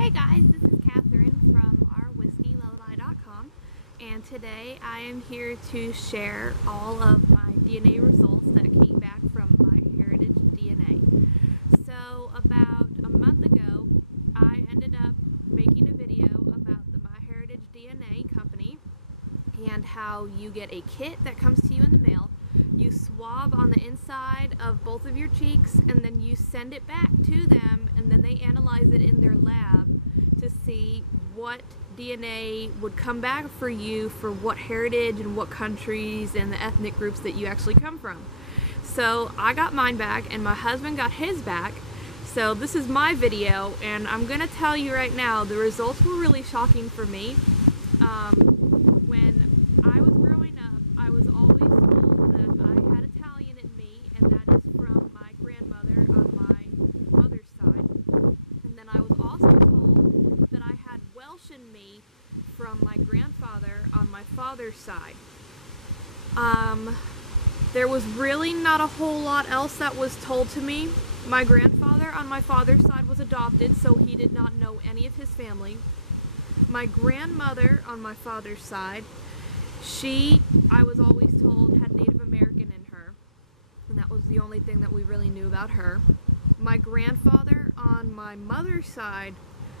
Hey guys, this is Katherine from ourwhiskeylullaby.com, and today I am here to share all of my DNA results that came back from MyHeritage DNA. So about a month ago, I ended up making a video about the MyHeritage DNA company and how you get a kit that comes to you in the mail. You swab on the inside of both of your cheeks and then you send it back to them, and then they analyze it in their lab to see what DNA would come back for you for what heritage and what countries and the ethnic groups that you actually come from. So I got mine back and my husband got his back. So this is my video, and I'm gonna tell you right now, the results were really shocking for me. When I was growing up, I was always told that I had Italian in me, and that is from my grandmother on my mother's side. And then I was also told that I had Welsh in me from my grandfather on my father's side. There was really not a whole lot else that was told to me. My grandfather on my father's side was adopted, so he did not know any of his family. My grandmother on my father's side, I was always told, had Native American in her, and that was the only thing that we really knew about her. My grandfather on my mother's side,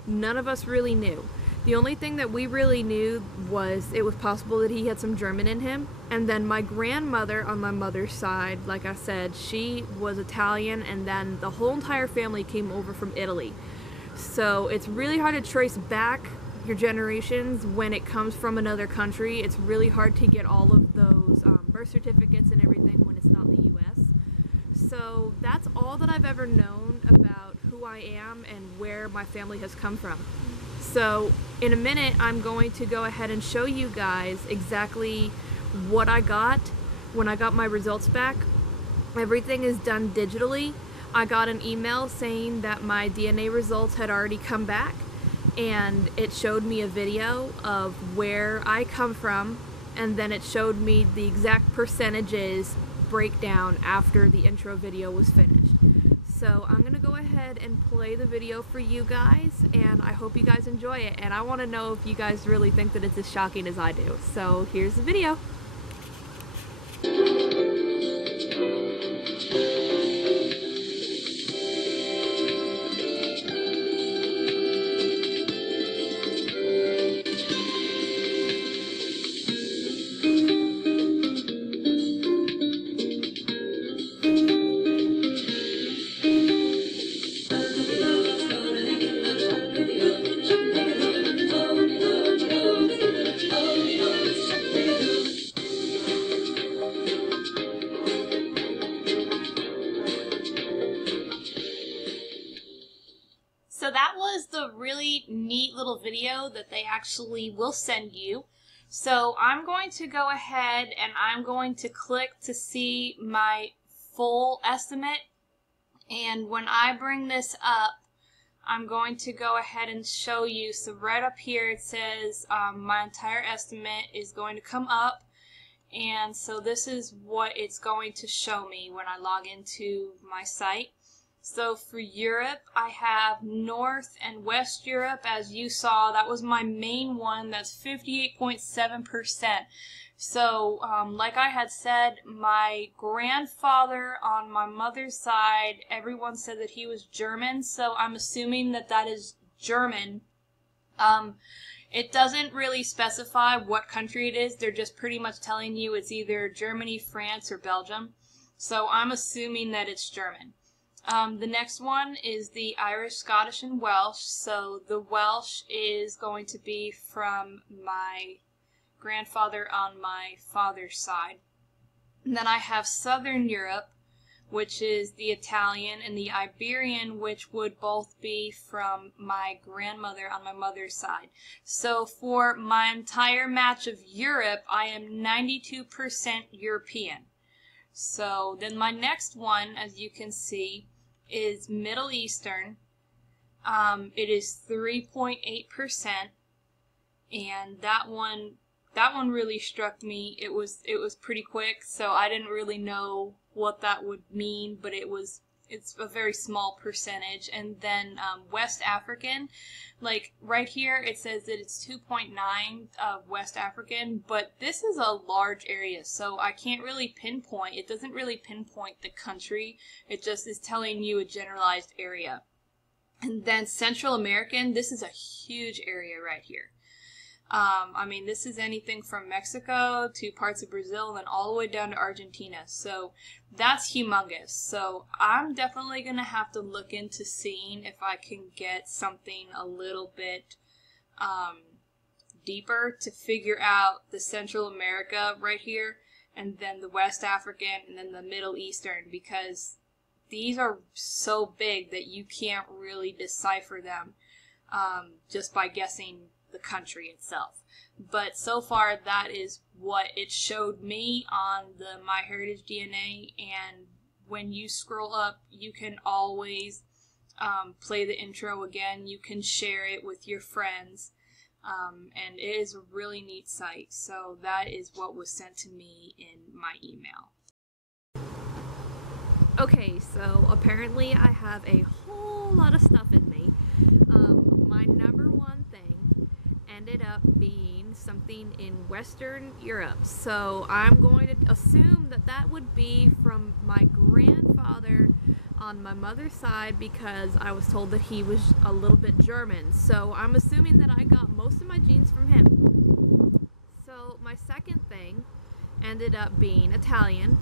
none of us really knew. The only thing that we really knew was it was possible that he had some German in him. And then my grandmother on my mother's side, like I said, she was Italian, and then the whole entire family came over from Italy. So it's really hard to trace back your generations when it comes from another country. It's really hard to get all of those birth certificates and everything when it's not the US. So that's all that I've ever known about who I am and where my family has come from. So in a minute, I'm going to go ahead and show you guys exactly what I got when I got my results back. Everything is done digitally. I got an email saying that my DNA results had already come back, and it showed me a video of where I come from, and then it showed me the exact percentages breakdown after the intro video was finished. So I'm gonna go ahead and play the video for you guys, and I hope you guys enjoy it, and I want to know if you guys really think that it's as shocking as I do. So here's the video. So that was the really neat little video that they actually will send you. So I'm going to go ahead and I'm going to click to see my full estimate. And when I bring this up, I'm going to go ahead and show you. So right up here it says my entire estimate is going to come up. And so this is what it's going to show me when I log into my site. So for Europe, I have North and West Europe. As you saw, that was my main one. That's 58.7%. So like I had said, my grandfather on my mother's side, everyone said that he was German, so I'm assuming that that is German. It doesn't really specify what country it is. They're just pretty much telling you it's either Germany, France, or Belgium. So I'm assuming that it's German. The next one is the Irish, Scottish, and Welsh. So the Welsh is going to be from my grandfather on my father's side. And then I have Southern Europe, which is the Italian, and the Iberian, which would both be from my grandmother on my mother's side. So for my entire match of Europe, I am 92% European. So then my next one, as you can see, is Middle Eastern. It is 3.8%, and that one really struck me. It was pretty quick, so I didn't really know what that would mean, but it was it's a very small percentage. And then West African, like right here it says that it's 2.9 West African, but this is a large area, so I can't really pinpoint. It doesn't really pinpoint the country. It just is telling you a generalized area. And then Central American, this is a huge area right here. I mean, this is anything from Mexico to parts of Brazil and all the way down to Argentina. So that's humongous. So I'm definitely going to have to look into seeing if I can get something a little bit deeper to figure out the Central America right here, and then the West African, and then the Middle Eastern, because these are so big that you can't really decipher them just by guessing the country itself. But so far, that is what it showed me on the MyHeritage DNA. And when you scroll up, you can always play the intro again. You can share it with your friends, and it is a really neat site. So that is what was sent to me in my email. Okay, so apparently I have a whole lot of stuff in me. My number one thing ended up being something in Western Europe. So I'm going to assume that that would be from my grandfather on my mother's side, because I was told that he was a little bit German. So I'm assuming that I got most of my genes from him. So my second thing ended up being Italian.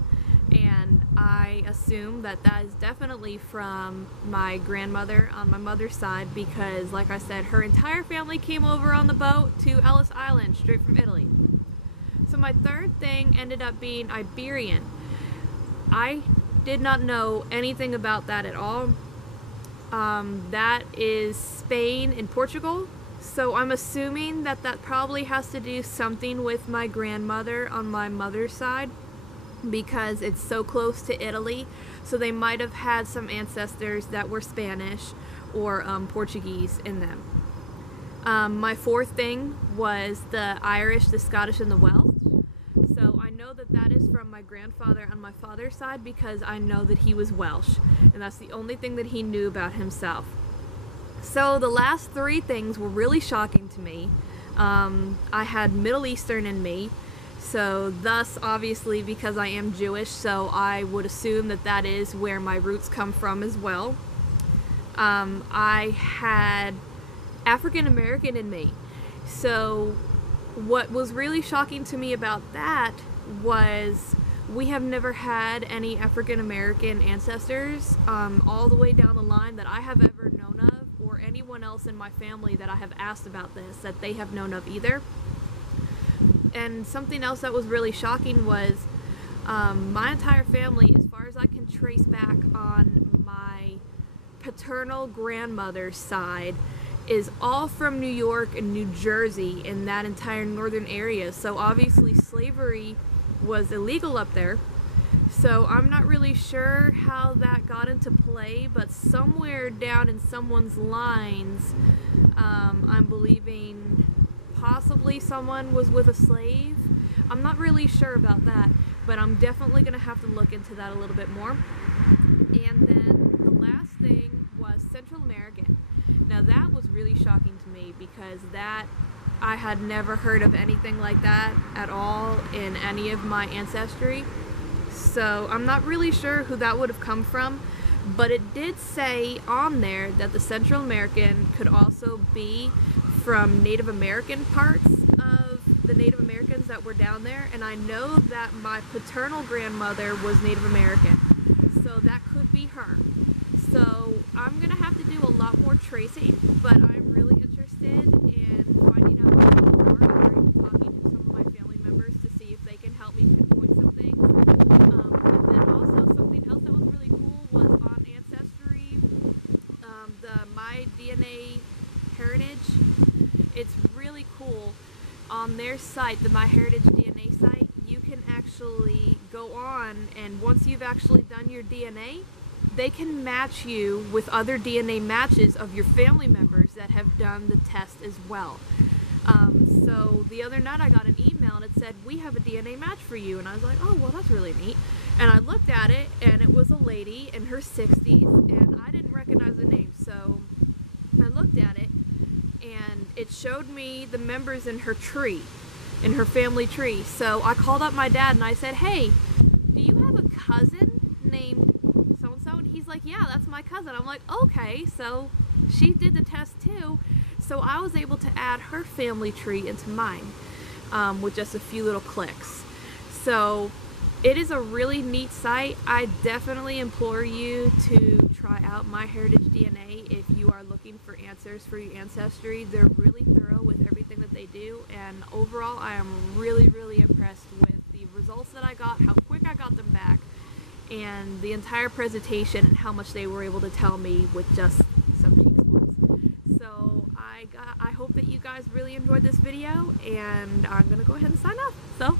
And I assume that that is definitely from my grandmother on my mother's side, because, like I said, her entire family came over on the boat to Ellis Island, straight from Italy. So my third thing ended up being Iberian. I did not know anything about that at all. That is Spain and Portugal. So I'm assuming that that probably has to do something with my grandmother on my mother's side, because it's so close to Italy. So they might have had some ancestors that were Spanish or Portuguese in them. My fourth thing was the Irish, the Scottish, and the Welsh. So I know that that is from my grandfather on my father's side, because I know that he was Welsh, and that's the only thing that he knew about himself. So the last three things were really shocking to me. I had Middle Eastern in me. So thus, obviously, because I am Jewish, so I would assume that that is where my roots come from as well. I had African American in me. So what was really shocking to me about that was we have never had any African American ancestors all the way down the line that I have ever known of, or anyone else in my family that I have asked about this that they have known of either. And something else that was really shocking was my entire family, as far as I can trace back on my paternal grandmother's side, is all from New York and New Jersey, in that entire northern area. So obviously slavery was illegal up there. So I'm not really sure how that got into play, but somewhere down in someone's lines, I'm believing possibly someone was with a slave. I'm not really sure about that, but I'm definitely going to have to look into that a little bit more. And then the last thing was Central American. Now that was really shocking to me, because that I had never heard of anything like that at all in any of my ancestry. So I'm not really sure who that would have come from, but it did say on there that the Central American could also be from Native American parts of the Native Americans that were down there, and I know that my paternal grandmother was Native American, so that could be her. So I'm gonna have to do a lot more tracing, but I'm really interested in finding out more. I'm already talking to some of my family members to see if they can help me pinpoint some things. And then also something else that was really cool was on Ancestry, the My DNA Heritage. It's really cool. On their site, the MyHeritage DNA site, you can actually go on, and once you've actually done your DNA, they can match you with other DNA matches of your family members that have done the test as well. So the other night I got an email email and it said, "We have a DNA match for you." And I was like, "Oh, well, that's really neat." And I looked at it, and it was a lady in her 60s, and I didn't recognize the name. So I looked at it, and it showed me the members in her tree, in her family tree. So I called up my dad and I said, "Hey, do you have a cousin named so-and-so?" And he's like, "Yeah, that's my cousin." I'm like, "Okay." So she did the test too. So I was able to add her family tree into mine with just a few little clicks. So it is a really neat site. I definitely implore you to try out MyHeritage DNA if you are looking for answers for your ancestry. They're really thorough with everything that they do, and overall I am really, really impressed with the results that I got, how quick I got them back, and the entire presentation and how much they were able to tell me with just some cheek smiles. So I hope that you guys really enjoyed this video, and I'm gonna go ahead and sign off. So